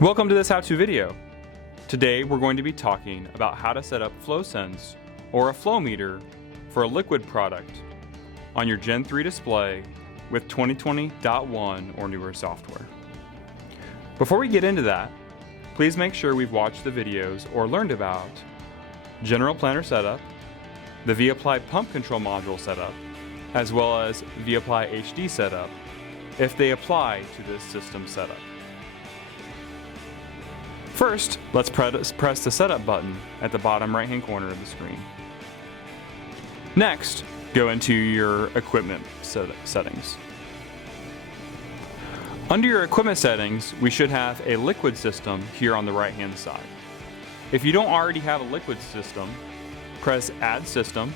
Welcome to this how-to video. Today we're going to be talking about how to set up FlowSense or a flow meter for a liquid product on your Gen 3 display with 2020.1 or newer software. Before we get into that, please make sure we've watched the videos or learned about general planner setup, the vApply pump control module setup, as well as vApply HD setup if they apply to this system setup. First, let's press the setup button at the bottom right-hand corner of the screen. Next, go into your equipment settings. Under your equipment settings, we should have a liquid system here on the right-hand side. If you don't already have a liquid system, press Add System,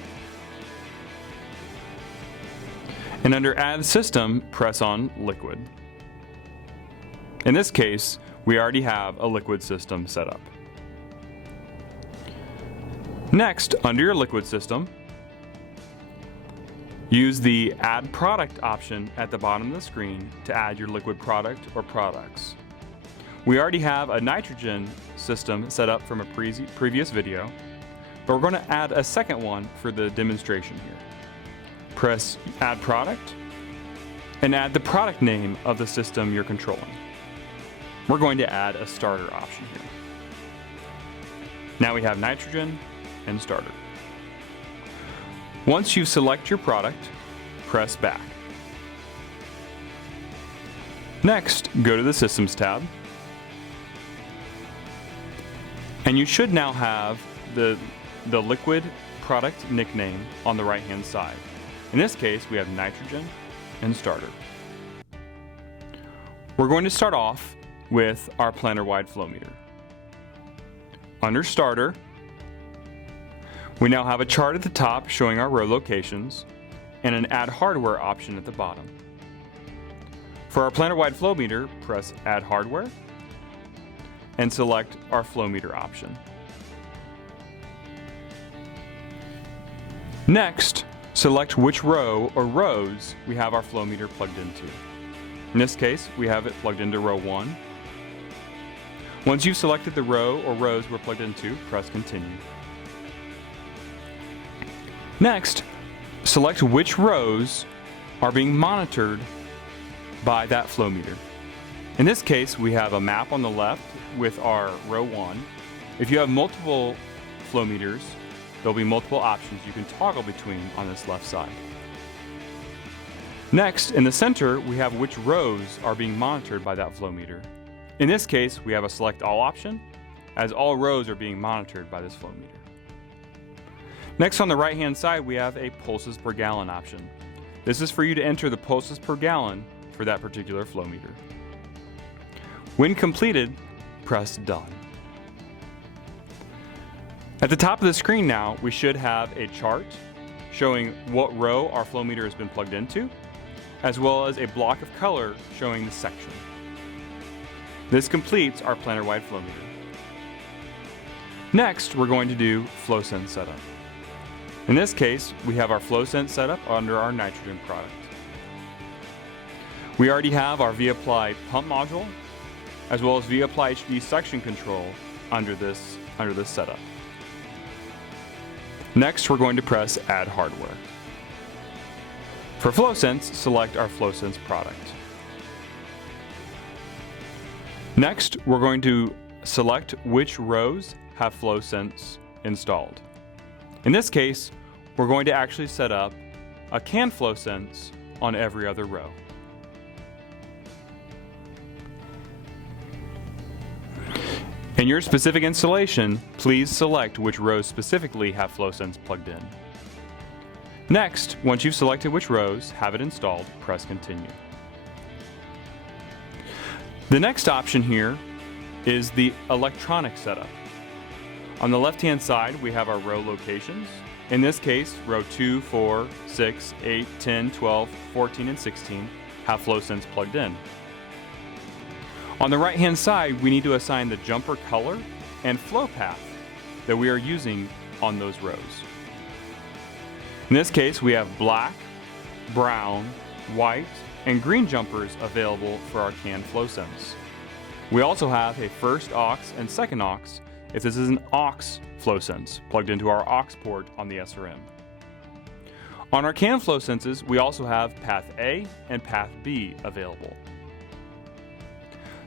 and under Add System, press on Liquid. In this case, we already have a liquid system set up. Next, under your liquid system, use the Add Product option at the bottom of the screen to add your liquid product or products. We already have a nitrogen system set up from a previous video, but we're going to add a second one for the demonstration here. Press Add Product and add the product name of the system you're controlling. We're going to add a starter option here. Now we have nitrogen and starter. Once you select your product, press back. Next, go to the Systems tab. And you should now have the liquid product nickname on the right-hand side. In this case, we have nitrogen and starter. We're going to start off with our planar-wide flow meter. Under Starter, we now have a chart at the top showing our row locations and an Add Hardware option at the bottom. For our planar-wide flow meter, press Add Hardware and select our flow meter option. Next, select which row or rows we have our flow meter plugged into. In this case, we have it plugged into row 1. Once you've selected the row or rows we're plugged into, press Continue. Next, select which rows are being monitored by that flow meter. In this case, we have a map on the left with our row 1. If you have multiple flow meters, there'll be multiple options you can toggle between on this left side. Next, in the center, we have which rows are being monitored by that flow meter. In this case, we have a Select All option, as all rows are being monitored by this flow meter. Next, on the right-hand side, we have a pulses per gallon option. This is for you to enter the pulses per gallon for that particular flow meter. When completed, press Done. At the top of the screen now, we should have a chart showing what row our flow meter has been plugged into, as well as a block of color showing the section. This completes our planar-wide flow meter. Next, we're going to do FlowSense setup. In this case, we have our FlowSense setup under our nitrogen product. We already have our vApply pump module, as well as vApply HD suction control under this setup. Next, we're going to press Add Hardware. For FlowSense, select our FlowSense product. Next, we're going to select which rows have FlowSense installed. In this case, we're going to actually set up a CAN FlowSense on every other row. In your specific installation, please select which rows specifically have FlowSense plugged in. Next, once you've selected which rows have it installed, press Continue. The next option here is the electronic setup. On the left-hand side, we have our row locations. In this case, row 2, 4, 6, 8, 10, 12, 14, and 16 have FlowSense plugged in. On the right-hand side, we need to assign the jumper color and flow path that we are using on those rows. In this case, we have black, brown, white, and green jumpers available for our CAN FlowSense. We also have a first aux and second aux if this is an aux FlowSense plugged into our aux port on the SRM. On our CAN FlowSenses, we also have path A and path B available.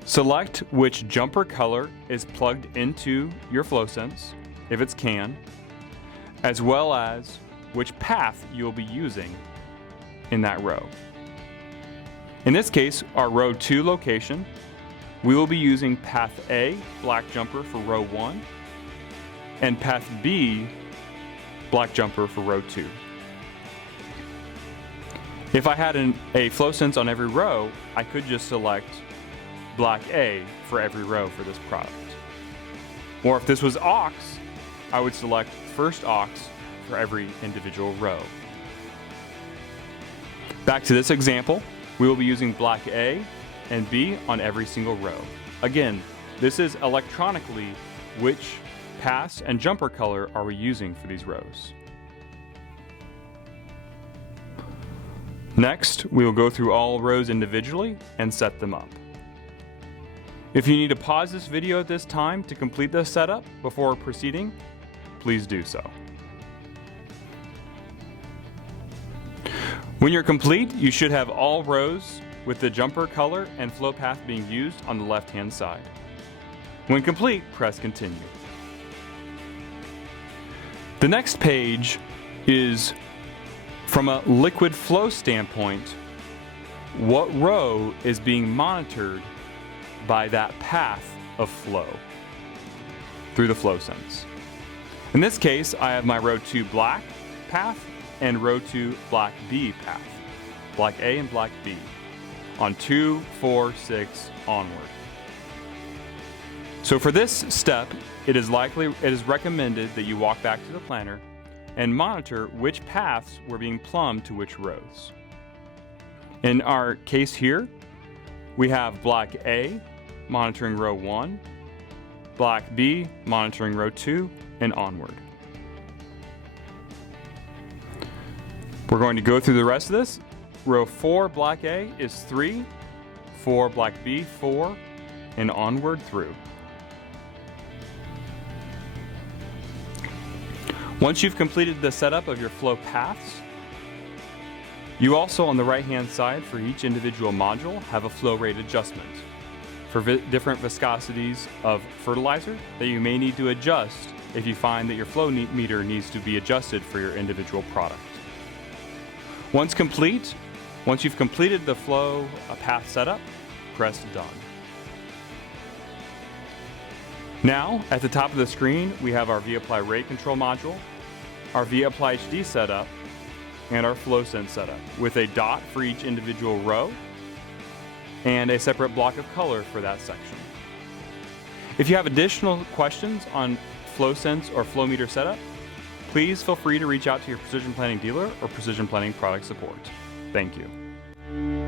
Select which jumper color is plugged into your FlowSense, if it's CAN, as well as which path you'll be using in that row. In this case, our row 2 location, we will be using path A, black jumper for row 1, and path B, black jumper for row 2. If I had a FlowSense on every row, I could just select black A for every row for this product. Or if this was aux, I would select first aux for every individual row. Back to this example, we will be using black A and B on every single row. Again, this is electronically which pass and jumper color are we using for these rows. Next, we will go through all rows individually and set them up. If you need to pause this video at this time to complete this setup before proceeding, please do so. When you're complete, you should have all rows with the jumper color and flow path being used on the left-hand side. When complete, press continue. The next page is from a liquid flow standpoint, what row is being monitored by that path of flow through the FlowSense. In this case, I have my row 2 black path and row 2 black B path, black A and black B, on 2, 4, 6 onward. So for this step, it is recommended that you walk back to the planner and monitor which paths were being plumbed to which rows. In our case here, we have black A monitoring row 1, black B monitoring row 2, and onward. We're going to go through the rest of this. Row 4 black A is 3, 4 black B 4, and onward through. Once you've completed the setup of your flow paths, you also on the right-hand side for each individual module have a flow rate adjustment for different viscosities of fertilizer that you may need to adjust if you find that your flow meter needs to be adjusted for your individual product. Once you've completed the flow path setup, press done. Now, at the top of the screen, we have our vApply rate control module, our vApply HD setup, and our FlowSense setup with a dot for each individual row and a separate block of color for that section. If you have additional questions on FlowSense or flow meter setup, please feel free to reach out to your Precision Planting dealer or Precision Planting product support. Thank you.